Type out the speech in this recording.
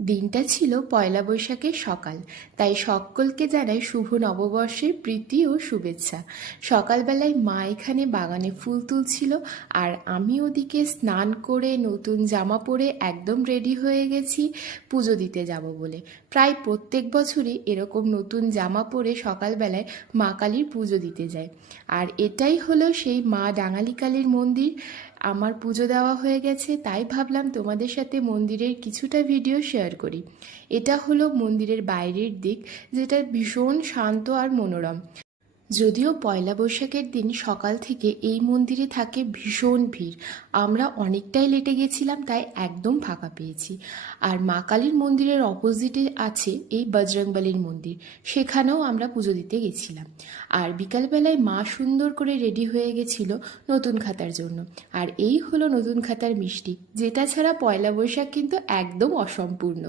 দিনটা ছিল পয়লা বৈশাখের সকাল, তাই সকলকে জানাই শুভ নববর্ষের প্রীতি ও শুভেচ্ছা। সকালবেলায় মা এখানে বাগানে ফুল তুলছিল, আর আমি ওদিকে স্নান করে নতুন জামা পরে একদম রেডি হয়ে গেছি পুজো দিতে যাব বলে। প্রায় প্রত্যেক বছরই এরকম নতুন জামা পরে সকালবেলায় মা কালীর পুজো দিতে যায়। আর এটাই হলো সেই মা ডাঙালি কালীর মন্দির। আমার পুজো দেওয়া হয়ে গেছে, তাই ভাবলাম তোমাদের সাথে মন্দিরের কিছুটা ভিডিও শেয়ার করি। এটা হলো মন্দিরের বাইরের দিক, যেটা ভীষণ শান্ত আর মনোরম। যদিও পয়লা বৈশাখের দিন সকাল থেকে এই মন্দিরে থাকে ভীষণ ভিড়। আমরা অনেকটাই লেটে গেছিলাম, তাই একদম ফাঁকা পেয়েছি। আর মা কালীর মন্দিরের অপোজিটে আছে এই বজরংবলীর মন্দির, সেখানেও আমরা পুজো দিতে গেছিলাম। আর বিকালবেলায় মা সুন্দর করে রেডি হয়ে গেছিল নতুন খাতার জন্য। আর এই হলো নতুন খাতার মিষ্টি, যেটা ছাড়া পয়লা বৈশাখ কিন্তু একদম অসম্পূর্ণ।